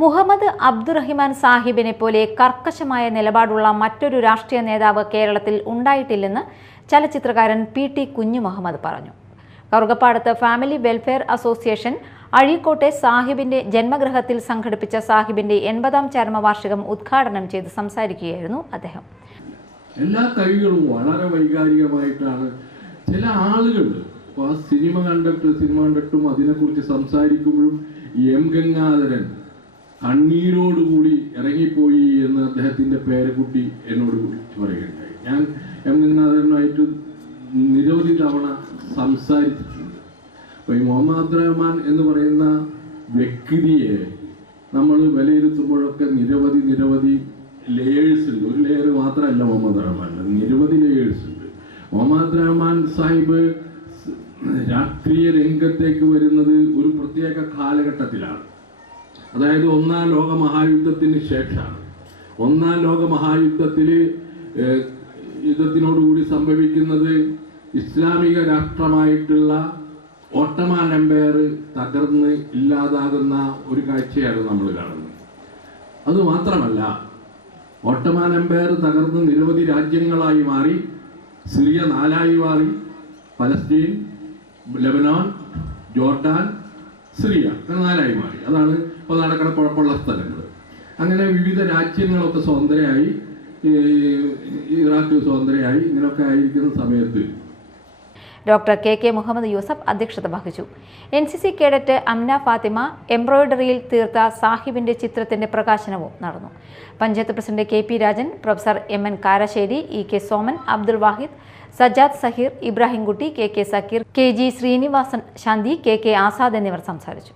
മുഹമ്മദ് അബ്ദുറഹിമാൻ സാഹിബിനെ പോലെ കർക്കശമായ നിലപാടുള്ള മറ്റൊരു രാഷ്ട്രീയ നേതാവ് കേരളത്തിൽ ഉണ്ടായിട്ടില്ലെന്ന് ചലച്ചിത്രകാരൻ PT കുഞ്ഞു മുഹമ്മദ് പറഞ്ഞു. കറുകപ്പാടത്ത് ഫാമിലി വെൽഫെയർ അസോസിയേഷൻ അഴീക്കോട്ടെ സാഹിബിന്റെ ജന്മഗൃഹത്തിൽ സംഘടിപ്പിച്ച സാഹിബിന്റെ 80ാം ചരമവാർഷികം ഉദ്ഘാടനം ചെയ്ത് സംസാരിക്കുകയായിരുന്നു അദ്ദേഹം. എല്ലാ കവികളും വളരെ വൈകാരികമായിട്ടാണ്. ചില ആളുകൾ സിനിമ കണ്ടിട്ടും അതിനെക്കുറിച്ച് സംസാരിക്കുമ്പോഴും എം ഗംഗാധരൻ കണ്ണീരോടുകൂടി ഇറങ്ങിപ്പോയി എന്ന് അദ്ദേഹത്തിൻ്റെ പേരക്കുട്ടി എന്നോട് വിളിച്ചു പറയുകയുണ്ടായി. ഞാൻ എം ഗംഗാധരനായിട്ട് നിരവധി തവണ സംസാരിച്ചിട്ടുണ്ട്. അപ്പോൾ ഈ മുഹമ്മദ് അബ്ദുറഹ്മാൻ എന്ന് പറയുന്ന വ്യക്തിയെ നമ്മൾ വിലയിരുത്തുമ്പോഴൊക്കെ നിരവധി ലേയേഴ്സ് ഉണ്ട്. ഒരു ലെയർ മാത്രമല്ല മുഹമ്മദ് റഹ്മാൻ, നിരവധി ലേയേഴ്സ് ഉണ്ട്. മുഹമ്മദ് റഹ്മാൻ സാഹിബ് രാഷ്ട്രീയ രംഗത്തേക്ക് വരുന്നത് ഒരു പ്രത്യേക കാലഘട്ടത്തിലാണ്. അതായത് ഒന്നാം ലോക മഹായുദ്ധത്തിന് ശേഷമാണ്. ഒന്നാം ലോക യുദ്ധത്തിനോടുകൂടി സംഭവിക്കുന്നത് ഇസ്ലാമിക രാഷ്ട്രമായിട്ടുള്ള ഓട്ടോമാൻ എംപയർ തകർന്ന് ഇല്ലാതാകുന്ന ഒരു കാഴ്ചയാണ് നമ്മൾ കാണുന്നത്. അതുമാത്രമല്ല, ഓട്ടോമാൻ എംപയർ തകർന്ന് നിരവധി രാജ്യങ്ങളായി മാറി. സിറിയ 4ആയി മാറി. പലസ്തീൻ, ലെബനാൻ, ജോർഡാൻ, സിറിയ 4ആയി മാറി. അതാണ് ഇപ്പോൾ നടക്കുന്ന കുഴപ്പമുള്ള സ്ഥലങ്ങൾ. അങ്ങനെ വിവിധ രാജ്യങ്ങളൊക്കെ സ്വതന്ത്രയായി, ഇറാഖ് സ്വതന്ത്രയായി, ഇങ്ങനെയൊക്കെ ആയിരിക്കുന്ന സമയത്ത് ഡോക്ടർ KK മുഹമ്മദ് യൂസഫ് അധ്യക്ഷത വഹിച്ചു. NCC കേഡറ്റ് അംന ഫാത്തിമ എംബ്രോയിഡറിയിൽ തീർത്ത സാഹിബിന്റെ ചിത്രത്തിന്റെ പ്രകാശനവും നടന്നു. Panchayat president KP Rajan, professor MN Karassery, EK Soman, Abdul Wahid, Sajad Saheer, Ibrahimkutty, KK Sakeer, KG Sreenivasan Shanti, KK Azad എന്നിവർ സംസാരിച്ചു.